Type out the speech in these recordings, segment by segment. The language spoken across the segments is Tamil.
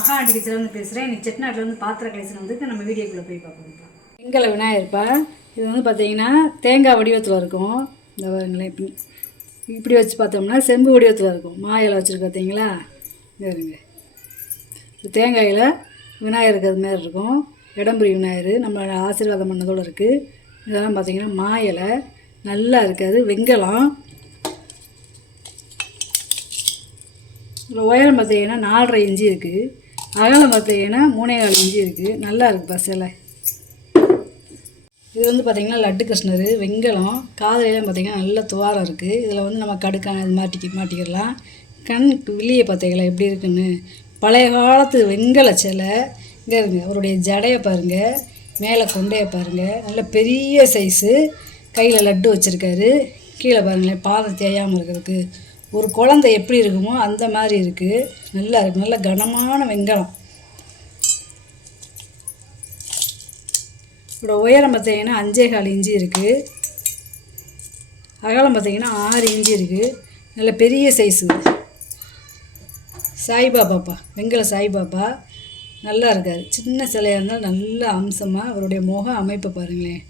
மகா ஆண்டி கிச்சன்லேருந்து பேசுகிறேன். இன்றைக்கி செட்டிநாட்டிலேருந்து பாத்திர கலெக்ஷன் வந்து நம்ம வீடியோக்குள்ளே போய் பார்ப்போம்ப்பா. வெங்கல விநாயகர்ப்பா. இது வந்து பார்த்திங்கன்னா தேங்காய் வடிவத்தில் இருக்கும். இந்த பாருங்களேன், இப்படி வச்சு பார்த்தோம்னா செம்பு வடிவத்தில் இருக்கும். மாயிலை வச்சுருக்கு பார்த்தீங்களா? இங்கே இருங்க. இந்த தேங்காயில் விநாயகர் இருக்கிறது மாதிரி இருக்கும். இடம்புரி விநாயகர் நம்ம ஆசீர்வாதம் பண்ணதோடு இருக்குது. இதெல்லாம் பார்த்திங்கன்னா மாயிலை நல்லா இருக்காது, வெங்கலம். உயரம் பார்த்தீங்கன்னா 4.5 இன்ச்சு இருக்குது. அகலம் பார்த்தீங்கன்னா 3.25 இன்ச்சு இருக்குது. நல்லா இருக்குப்பா சிலை. இது வந்து பார்த்திங்கன்னா லட்டு கிருஷ்ணர் வெங்கலம். காதலையெல்லாம் பார்த்திங்கன்னா நல்ல துவாரம் இருக்குது. இதில் வந்து நம்ம கடுக்கான இது மாட்டிக்கிடலாம். கண் வெளியே பார்த்தீங்களா எப்படி இருக்குன்னு. பழைய காலத்து வெங்கல சிலை. இங்கே இருங்க, அவருடைய ஜடையை பாருங்கள், மேலே கொண்டையை பாருங்கள், நல்ல பெரிய சைஸு. கையில் லட்டு வச்சுருக்காரு. கீழே பாருங்களேன், பாதம் தேயாமல் இருக்கிறதுக்கு. ஒரு குழந்தை எப்படி இருக்குமோ அந்த மாதிரி இருக்குது. நல்லா இருக்குது, நல்ல கனமான வெங்கலம். இதோட உயரம் பார்த்தீங்கன்னா 5.25 இன்ச்சு இருக்குது. அகலம் பார்த்தீங்கன்னா 6 இன்ச்சு இருக்குது. நல்ல பெரிய சைஸு. சாய்பாபாப்பா, வெங்கல சாய்பாபா நல்லா இருக்கார். சின்ன சிலையாக இருந்தால் நல்ல அம்சமாக அவருடைய முக அமைப்பை பாருங்களேன்,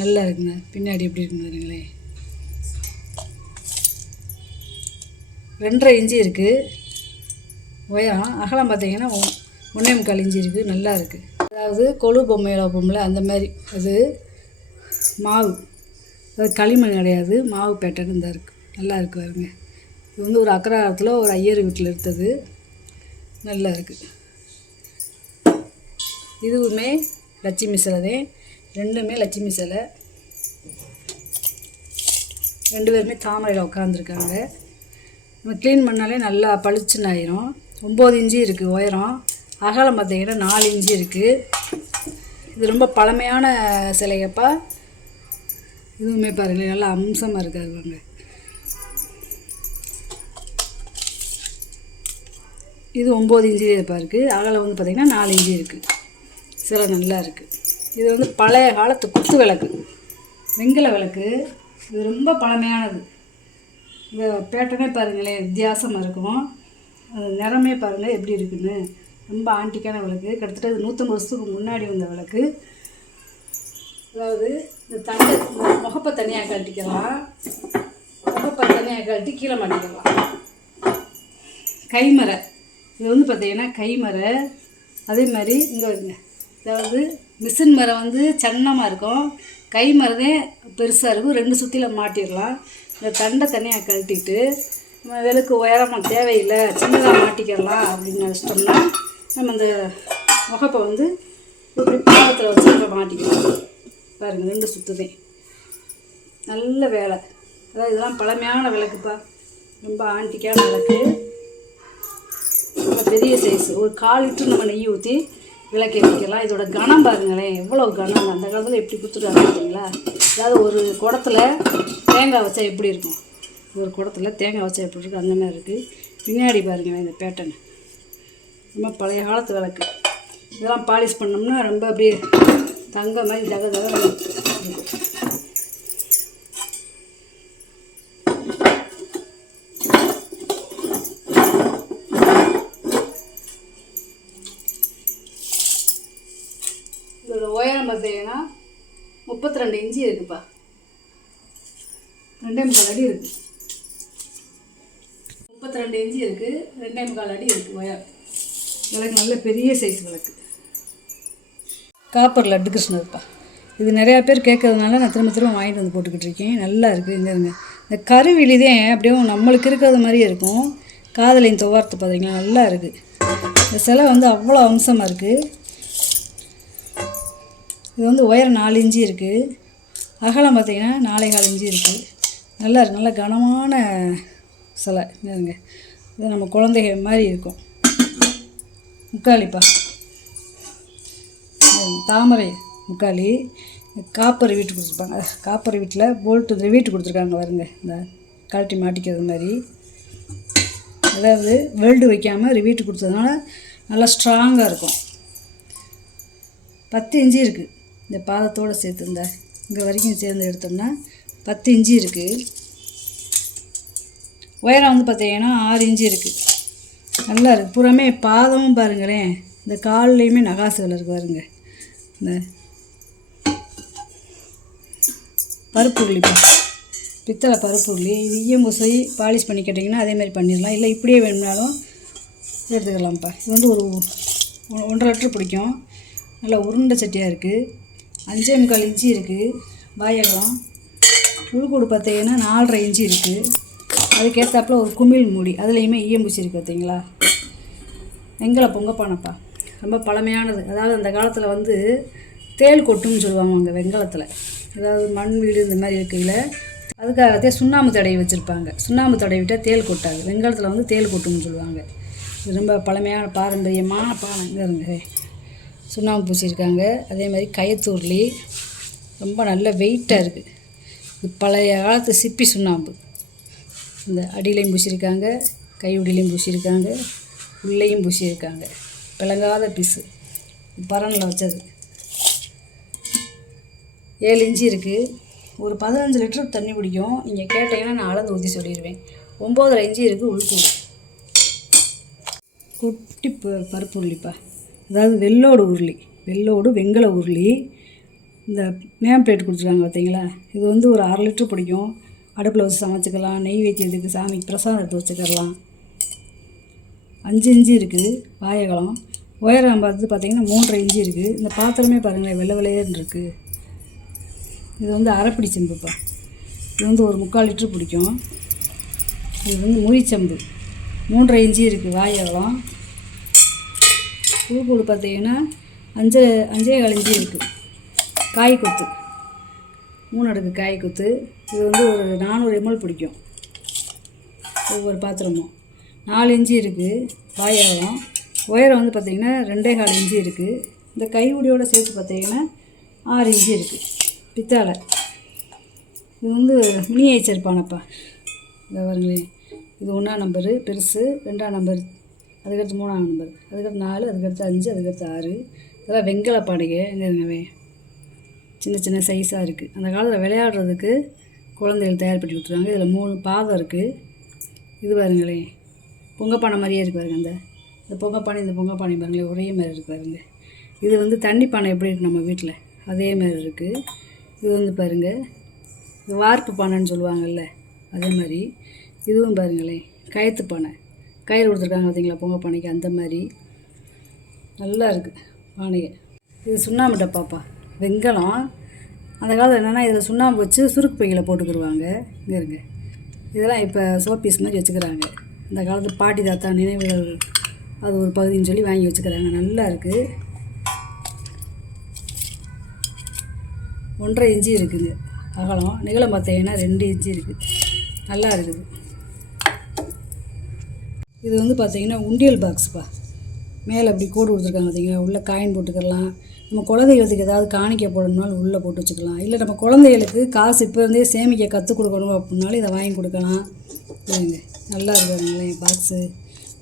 நல்லா இருக்குங்க. பின்னாடி எப்படி இருக்குன்னு பாருங்களேன். 2.5 இன்ச்சு இருக்குது உயரம். அகலம் பார்த்தீங்கன்னா 1.25 இன்ச்சு இருக்குது. நல்லா இருக்குது. அதாவது கொழு பொம்மையில் வைப்போம்ல அந்த மாதிரி. அது மாவு, அது களிமண் கிடையாது, மாவு பேட்டர்ன் தான் இருக்குது. நல்லா இருக்குது பாருங்க. இது வந்து ஒரு அக்ரஹாரத்தில் ஒரு ஐயர் வீட்டில் எடுத்தது. நல்லா இருக்குது. இதுவுமே லட்சுமி சிலை தான். ரெண்டுமே லட்சுமி சிலை. 2 பேருமே தாமரையில் உட்காந்துருக்காங்க. நம்ம க்ளீன் பண்ணாலே நல்லா பளிச்சுன்னு ஆயிரும். 9 இன்ச்சு இருக்குது உயரம். அகலம் பார்த்தீங்கன்னா 4 இன்ச்சு இருக்குது. இது ரொம்ப பழமையான சிலையப்பா. இதுவுமே பாருங்கள் நல்லா அம்சமாக இருக்காது பாருங்க. இது 9 இன்ச்சு இருக்குது. அகலம் வந்து பார்த்திங்கன்னா 4 இன்ச்சு இருக்குது. சிலை நல்லா இருக்குது. இது வந்து பழைய காலத்து குத்து விளக்கு, வெங்கல விளக்கு. இது ரொம்ப பழமையானது. இந்த பேட்டர்னே பாருங்களேன் வித்தியாசமாக இருக்கும். அது நிறமே பாருங்கள் எப்படி இருக்குன்னு. ரொம்ப ஆன்டிக்கான விளக்கு. கிட்டத்தட்ட இது 150 வருஷத்துக்கு முன்னாடி வந்த விளக்கு. அதாவது இந்த தண்டை முகப்பை தனியாக கழட்டிக்கலாம், முகப்பை தனியாக கழட்டி கீழே மாட்டிக்கலாம். கைமரை, இது வந்து பார்த்திங்கன்னா கைமரை. அதே மாதிரி இங்கே வருங்க, அதாவது மிஷின் மரம் வந்து சன்னமாக இருக்கும், கைமரதே பெருசாக இருக்கும். 2 சுற்றியில் மாட்டிடலாம். இந்த தண்டை தனியாக கழட்டிட்டு நம்ம விளக்கு உயரமாக தேவையில்லை, சின்னதாக மாட்டிக்கலாம் அப்படின்னு நினச்சிட்டோம்னா நம்ம இந்த முகப்பை வந்து இப்படி பாவத்தில் வச்சு நம்ம மாட்டிக்கலாம். பாருங்கள் 2 சுற்றுதே. நல்ல வேலை. அதாவது இதெல்லாம் பழமையான விளக்குப்பா, ரொம்ப ஆன்டிக்கான விளக்கு. ரொம்ப பெரிய சைஸு. ஒரு 1/4 லிட்டர் நம்ம நெய் ஊற்றி விளக்கு ஏற்றிக்கலாம். இதோட கனம் பாருங்களேன் எவ்வளோ கனம். அந்த காலத்தில் எப்படி கொடுத்துருக்காங்க பார்த்தீங்களா? அதாவது ஒரு குடத்துல தேங்காய் வச்சா எப்படி இருக்கும், ஒரு குடத்துல தேங்காய் வச்சா எப்படி இருக்கும் அந்த மாதிரி இருக்குது. பின்னாடி பாருங்களேன் இந்த பேட்டர்ன். ரொம்ப பழைய காலத்து விளக்கு. இதெல்லாம் பாலிஷ் பண்ணோம்னா ரொம்ப அப்படியே தங்க மாதிரி தக தக இருக்கும். இதோட உயரம் பார்த்தீங்கன்னா 32 இன்ச்சு இருக்குப்பா. 2.25 அடி இருக்குது. 32 இன்ச்சு இருக்குது, 2.25 அடி இருக்குது உயரம். விளக்கு நல்ல பெரிய சைஸ் விளக்கு. காப்பர் லட்டு கிருஷ்ணர்ப்பா. இது நிறையா பேர் கேட்கறதுனால நான் திரும்ப வாங்கிட்டு வந்து போட்டுக்கிட்டு இருக்கேன். நல்லா இருக்குது. இங்கேங்க இந்த கருவிழிதே அப்படியே நம்மளுக்கு இருக்கிறது மாதிரியே இருக்கும். காதலின் துவாரத்தை பார்த்தீங்கன்னா நல்லா இருக்குது. இந்த சிலை வந்து அவ்வளோ அம்சமாக இருக்குது. இது வந்து உயரம் 4 இன்ச்சு இருக்குது. அகலம் பார்த்திங்கன்னா 4.25 இன்ச்சு இருக்குது. நல்லா இருக்குது. நல்ல கனமான சிலை. இதுங்க இது நம்ம குழந்தைகள் மாதிரி இருக்கும். முக்காலிப்பா, தாமரை முக்காலி. காப்பர் வீட்டு கொடுத்துருப்பாங்க. காப்பர் வீட்டில் போல்ட்டு வீட்டு கொடுத்துருக்காங்க பாருங்க, இந்த கழட்டி மாட்டிக்கிறது மாதிரி. அதாவது வெல்டு வைக்காமல் ரிவீட்டு கொடுத்ததுனால நல்லா ஸ்ட்ராங்காக இருக்கும். 10 இன்ச்சு இருக்குது. இந்த பாதத்தோடு சேர்த்து இந்த இங்கே வரைக்கும் சேர்ந்து எடுத்தோம்னா 10 இன்ச்சு இருக்குது. உயரம் வந்து பார்த்திங்கன்னா 6 இன்ச்சு இருக்குது. நல்லா இருக்குது. பூராமே பாதமும் பாருங்களேன், இந்த கால்லையுமே நகாசுகள் இருக்கு பாருங்க. இந்த பருப்பு உருளி, பித்தளை பருப்பு உருளி. இது ஈயம்பூசை பாலிஷ் பண்ணி கேட்டிங்கன்னா அதேமாதிரி பண்ணிடலாம், இல்லை இப்படியே வேணும்னாலும் எடுத்துக்கலாம்ப்பா. இது வந்து ஒரு 1.5 லிட்டர் பிடிக்கும். நல்லா உருண்டை சட்டியாக இருக்குது. 5.25 இன்ச்சு இருக்குது. வாயகம் உள்கூடு பார்த்தீங்கன்னா 4.5 இன்ச்சு இருக்குது. அதுக்கேற்றாப்புல ஒரு குமிழ் மூடி, அதுலேயுமே ஈயம்பூச்சி இருக்குது பார்த்தீங்களா. வெங்கல பொங்கப்பானைப்பா, ரொம்ப பழமையானது. அதாவது அந்த காலத்தில் வந்து தேள் கொட்டுன்னு சொல்லுவாங்க அங்கே வெங்கலத்தில். அதாவது மண் வீடு இந்த மாதிரி இருக்கையில் அதுக்காகத்தே சுண்ணாம்பு தடவி வச்சுருப்பாங்க. சுண்ணாம்பு தடவி விட்டால் தேள் கொட்டாது. வெங்கலத்தில் வந்து தேள் கொட்டுன்னு சொல்லுவாங்க. இது ரொம்ப பழமையான பாரம்பரியமான பானைங்க இருங்க. சுண்ணாம்பு பூசியிருக்காங்க. அதே மாதிரி கயத்தூர்லி ரொம்ப நல்ல வெயிட்டாக இருக்குது. இது பழைய காலத்து சிப்பி சுண்ணாம்பு. இந்த அடியிலையும் பூசியிருக்காங்க, கையுடிலையும் பூசியிருக்காங்க, உள்ளேயும் பூசியிருக்காங்க. பிளங்காத பீஸு, பரனில் வச்சது. 7 இன்ச்சு இருக்குது. ஒரு 15 லிட்டர் தண்ணி பிடிக்கும். நீங்கள் கேட்டிங்கன்னா நான் அளந்து ஊற்றி சொல்லிடுவேன். 9.5 இன்ச்சு இருக்குது உள்கூடு. குட்டி பருப்பு உருளிப்பா, அதாவது வெள்ளோடு உருளி, வெள்ளோடு வெங்கல உருளி. இந்த நேம் பிளேட் கொடுத்துருக்காங்க பார்த்தீங்களா. இது வந்து ஒரு 1/2 லிட்டர் பிடிக்கும். அடுப்பில் வச்சு சமைச்சிக்கலாம், நெய் வைக்கிறதுக்கு, சாமிக்கு பிரசாதம் எடுத்து வச்சுக்கலாம். 5 இன்ச்சு இருக்குது வாயகலம். உயரம் பார்த்து பார்த்தீங்கன்னா 3.5 இன்ச்சு இருக்குது. இந்த பாத்திரமே பாருங்களேன், வெள்ளை வெள்ளையேன்னு இருக்குது. இது வந்து அரைப்பிடி செம்புப்பா. இது வந்து ஒரு 3/4 லிட்டர் பிடிக்கும். இது வந்து முறிச்சம்பு, 3.5 இன்ச்சு இருக்குது வாயகலம். பூக்கூடு பார்த்தீங்கன்னா 5.25 இன்ச்சு இருக்குது. காய் கொத்து, 3 அடுக்கு காய் கொத்து. இது வந்து ஒரு 400 ml பிடிக்கும் ஒவ்வொரு பாத்திரமும். 4 இன்ச்சு இருக்குது வாயகம். உயரம் வந்து பார்த்திங்கன்னா 2.25 இன்ச்சு இருக்குது. இந்த கைவுடியோடு சேர்த்து பார்த்தீங்கன்னா 6 இன்ச்சு இருக்குது. பித்தாளை. இது வந்து மினியேச்சர் பானைப்பா. இதை பாருங்களேன், இது 1ஆம் நம்பரு பெருசு, 2ஆம் நம்பர், அதுக்கடுத்து 3ஆம் நம்பர், அதுக்கடுத்து 4, அதுக்கடுத்து 5, அதுக்கடுத்து 6. இதெல்லாம் வெங்கல பானைங்க. எங்கவே சின்ன சின்ன சைஸாக இருக்குது. அந்த காலத்தில் விளையாடுறதுக்கு குழந்தைகள் தயார் பண்ணி கொடுத்துருவாங்க. இதில் 3 பாதம் இருக்குது. இது பாருங்களேன், பொங்கப்பானை மாதிரியே இருக்குது பாருங்க. இந்த பொங்கப்பானை, இந்த பொங்கப்பானை பாருங்களேன், ஒரே மாதிரி இருக்குது பாருங்க. இது வந்து தண்ணி பானை எப்படி இருக்குது நம்ம வீட்டில், அதே மாதிரி இருக்குது. இது வந்து பாருங்கள், இது வார்ப்பு பானைன்னு சொல்லுவாங்கள்ல, அதே மாதிரி. இதுவும் பாருங்களேன், கயத்து பானை, கயிறு கொடுத்துருக்காங்க பார்த்தீங்களா பொங்கப்பானைக்கு, அந்த மாதிரி நல்லா இருக்குது பானையை. இது சுண்ணாம்பு டப்பாப்பா, வெங்கலம். அந்த காலத்தில் என்னென்னா இதில் சுண்ணாம்பு வச்சு சுருக்கு பையில் போட்டுக்கிடுவாங்க. இங்கே இருங்க, இதெல்லாம் இப்போ சோப்பீஸ் மாதிரி வச்சுக்கிறாங்க. இந்த காலத்து பாட்டி தாத்தா நினைவுகள் அது ஒரு பகுதின்னு சொல்லி வாங்கி வச்சுக்கிறாங்க. நல்லா இருக்குது. 1.5 இன்ச்சு இருக்குது அகலம். நிகழம் பார்த்தீங்கன்னா 2 இன்ச்சு இருக்குது. நல்லா இருக்குது. இது வந்து பார்த்தீங்கன்னா உண்டியல் பாக்ஸ்ப்பா. மேலே அப்படி கோடு கொடுத்துருக்காங்க பார்த்தீங்கன்னா, உள்ளே காயின் போட்டுக்கலாம். நம்ம குழந்தைகளுக்கு ஏதாவது காணிக்கை போடணும்னாலும் உள்ளே போட்டு வச்சுக்கலாம். இல்லை நம்ம குழந்தைகளுக்கு காசு இப்போ இருந்தே சேமிக்க கற்றுக் கொடுக்கணும் அப்படின்னாலும் இதை வாங்கி கொடுக்கலாம். இல்லைங்க, நல்லா இருக்குங்களேன் பாக்ஸு.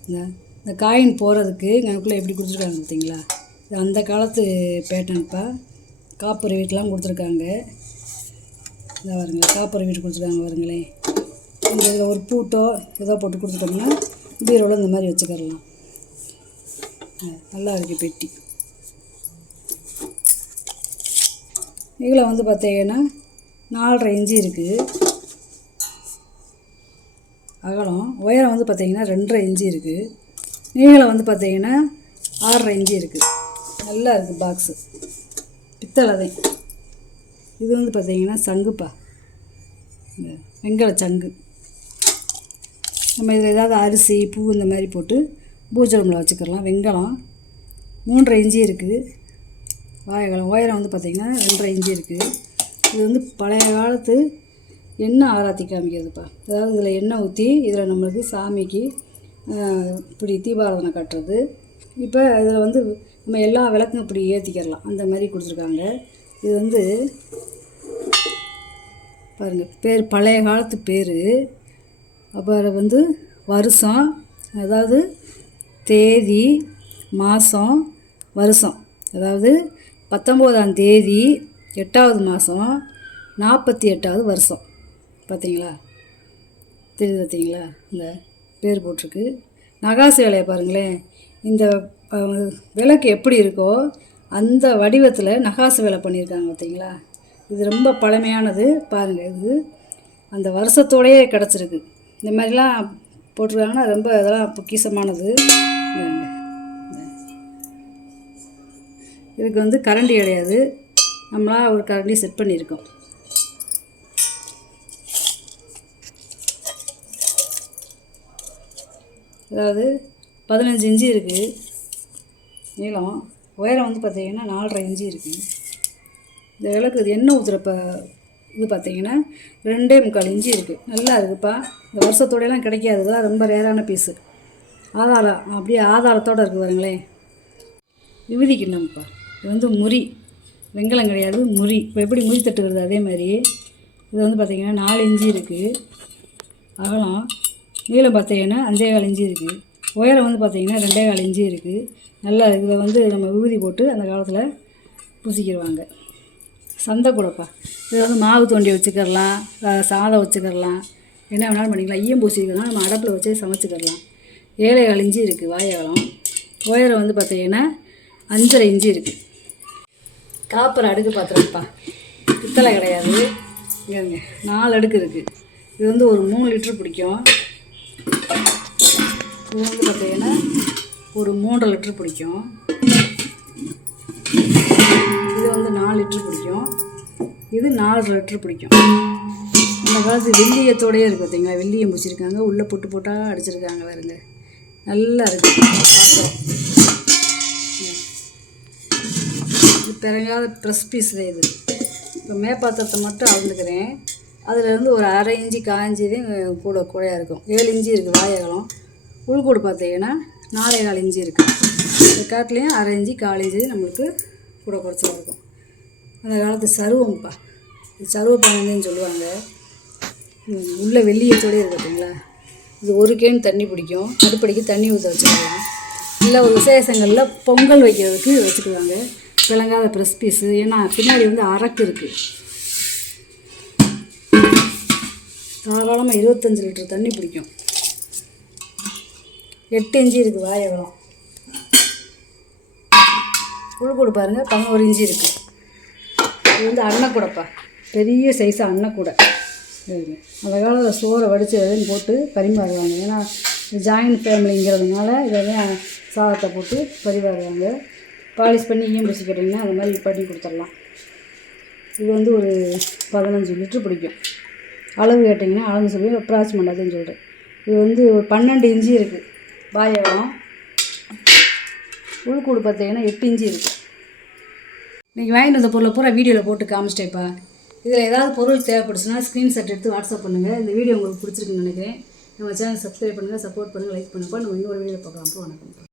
இந்த காயின் போகிறதுக்கு எனக்குள்ளே எப்படி கொடுத்துருக்காங்க பார்த்தீங்களா. இது அந்த காலத்து பேட்டர்ன்ப்பா. காப்பர் வீட்டெலாம் கொடுத்துருக்காங்க. இதை பாருங்க, காப்பர் வீட்டு கொடுத்துருக்காங்க பாருங்களேன். இந்த இதில் ஒரு பூட்டோ ஏதோ போட்டு கொடுத்துட்டோம்னா பீரோவில் இந்த மாதிரி வச்சுக்கிடலாம். நல்லா இருக்குது பெட்டி. இதில் வந்து பார்த்தீங்கன்னா 4.5 இன்ச்சு இருக்குது அகலம். உயரம் வந்து பார்த்தீங்கன்னா 2.5 இன்ச்சு இருக்குது. நீளம் வந்து பார்த்தீங்கன்னா 6.5 இன்ச்சு இருக்குது. நல்லா இருக்குது பாக்ஸு. பித்தளை தான். இது வந்து பார்த்தீங்கன்னா சங்குப்பா, இந்த வெங்கல சங்கு. நம்ம இதில் ஏதாவது அரிசி பூ இந்த மாதிரி போட்டு பூஜை ரூமில் வச்சுக்கலாம். வெங்கலம். 3.5 இன்ச்சு இருக்குது வாயகலம். உயரம் வந்து பார்த்திங்கன்னா 2.5 இன்ச்சு இருக்குது. இது வந்து பழைய காலத்து எண்ணெய் ஆராத்தி காமிக்கிறதுப்பா. அதாவது இதில் எண்ணெய் ஊற்றி இதில் நம்மளுக்கு சாமிக்கு இப்படி தீபாராதனை காட்டுறது. இப்போ இதில் வந்து நம்ம எல்லா விளக்கும் இப்படி ஏற்றிக்கிறலாம், அந்த மாதிரி கொடுத்துருக்காங்க. இது வந்து பாருங்கள், பேர் பழைய காலத்து பேர். அப்புறம் வந்து வருஷம், அதாவது தேதி, மாதம், வருஷம். அதாவது 19ஆம் தேதி 8வது மாதம் 48வது வருஷம். பார்த்தீங்களா, தெரியுது பார்த்தீங்களா, இந்த பேர் போட்டிருக்கு. நகாசு வேலையை பாருங்களேன். இந்த விளக்கு எப்படி இருக்கோ அந்த வடிவத்தில் நகாசு வேலை பண்ணியிருக்காங்க பார்த்தீங்களா. இது ரொம்ப பழமையானது பாருங்கள். இது அந்த வருஷத்தோடையே கிடச்சிருக்கு. இந்த மாதிரிலாம் போட்டிருக்காங்கன்னா ரொம்ப இதெல்லாம் பொக்கிஷமானது. இதுக்கு வந்து கரண்டி கிடையாது, நம்மளாக ஒரு கரண்டி செட் பண்ணியிருக்கோம். அதாவது 15 இன்ச்சு இருக்குது நீளம். உயரம் வந்து பார்த்திங்கன்னா 4.5 இன்ச்சு இருக்குது. இந்த விளக்கு இது எண்ணெய் ஊற்றுறப்ப இது பார்த்திங்கன்னா 2.25 இன்ச்சு இருக்குது. நல்லா இருக்குப்பா. இந்த வருஷத்தோடையெல்லாம் கிடைக்காது, தான் ரொம்ப ரேரான பீஸு. ஆதாரம் அப்படியே ஆதாரத்தோடு இருக்குது பாருங்களேன். விபூதி கிண்ணம்ப்பா. இது வந்து முறி, வெங்கலம் கிடையாது, முறி. இப்போ எப்படி முறி தட்டுக்கிறது அதே மாதிரி இது வந்து பார்த்திங்கன்னா 4 இன்ச்சு இருக்குது அகலம். நீளம் பார்த்திங்கன்னா 5.25 இன்ச்சு இருக்குது. உயரம் வந்து பார்த்திங்கன்னா 2.25 இன்ச்சு இருக்குது. நல்லா இதில் வந்து நம்ம விபூதி போட்டு அந்த காலத்தில் பூசிக்கிடுவாங்க. சந்தை கூடப்பா. இதை வந்து மாவு தோண்டி வச்சுக்கிடலாம், சாதம் வச்சுக்கிடலாம், என்ன வேணாலும் பண்ணிக்கலாம். ஈயம் பூசிக்கலாம், நம்ம அடுப்பில் வச்சு சமைச்சிக்கிடலாம். 7.25 இன்ச்சு இருக்குது வாயகலம். உயரம் வந்து பார்த்திங்கன்னா 5.5 இன்ச்சு இருக்குது. காப்பர் அடுக்கு பாத்திரம்ப்பா, பித்தளை கிடையாது. இங்கே 4 அடுக்கு இருக்குது. இது வந்து ஒரு 3 லிட்ரு பிடிக்கும். இது வந்து பார்த்திங்கன்னா ஒரு 3 லிட்ரு பிடிக்கும். இது வந்து 4 லிட்ரு பிடிக்கும். இது 4 லிட்ரு பிடிக்கும். அந்த காலத்து வெள்ளியத்தோடையே இருக்குது பார்த்தீங்களா. வெள்ளியம் பிடிச்சிருக்காங்க, உள்ளே பொட்டு போட்டால் அடிச்சிருக்காங்க பாருங்க. நல்லா இருக்குது பாத்திரம். இது பிறங்காத ப்ரெஸ் பீஸ் தான் இது. இப்போ மேப்பாத்திரத்தை மட்டும் அளந்துக்கிறேன். அதில் வந்து ஒரு 1/2 இன்ச்சு காய்ஞ்சதே கூடையாக இருக்கும். 7 இன்ச்சு இருக்குது வாயகலம். உள்கூடு பார்த்தீங்கன்னா 4.25 இன்ச்சு இருக்குது. இந்த காட்டிலையும் 1/2 இன்ச்சு 1/4 இன்ச்சு நம்மளுக்கு கூட குறைச்சலாக இருக்கும். அந்த காலத்து சருவம்ப்பா. இது சருவ பானைன்னு சொல்லுவாங்க. உள்ளே வெள்ளியத்தோடே இருக்குது பார்த்தீங்களா. இது 1 கேன் தண்ணி பிடிக்கும். அடுப்படிக்கு தண்ணி ஊற்ற வச்சுக்கலாம். இல்லை ஒரு விசேஷங்களில் பொங்கல் வைக்கிறதுக்கு வச்சுக்குவாங்க. விளங்காத ப்ரெஸ் பீஸு. ஏன்னா பின்னாடி வந்து அரக்கு இருக்குது. தாராளமாக 25 லிட்டர் தண்ணி பிடிக்கும். 8 இன்ச்சு இருக்குது வாயகலம். உள்கூடு பாருங்கள் 11 இன்ச்சு இருக்குது. இது வந்து அன்னக்கூடைப்பா, பெரிய சைஸாக அன்னக்கூடை. அந்த காலத்தில் சோறை வடித்து எதையும் போட்டு பரிமாறுவாங்க. ஏன்னா ஜாயின்ட் ஃபேமிலிங்கிறதுனால இதெல்லாம் சாதத்தை போட்டு பரிமாறுவாங்க. பாலிஷ் பண்ணி ஈயம் பூசி போட்டிங்கன்னா அந்த மாதிரி பண்ணி கொடுத்துடலாம். இது வந்து ஒரு 15 லிட்ரு பிடிக்கும். அளவு கேட்டிங்கன்னா அளந்து சொல்லி அப்ராக்சிமேட் அதுன்னு சொல்கிறேன். இது வந்து ஒரு 12 இன்ச்சு இருக்குது வாயகம். உள்கூடு பார்த்தீங்கன்னா 8 இன்ச்சு இருக்குது. நீங்கள் வாங்கிட்டு வந்த பொருளை பூரா வீடியோவில் போட்டு காமிச்சிட்டேப்பா. இதில் ஏதாவது பொருள் தேவைப்படுச்சுன்னா ஸ்க்ரீன்ஷாட் எடுத்து வாட்ஸ்அப் பண்ணுங்கள். இந்த வீடியோ உங்களுக்கு பிடிச்சிருக்குன்னு நினைக்கிறேன். நம்ம சேனல் சப்ஸ்கிரைப் பண்ணுங்கள், சப்போர்ட் பண்ணுங்கள், லைக் பண்ணுங்கள். நம்ம இன்னொரு வீடியோ பார்க்கலாம். வணக்கம்.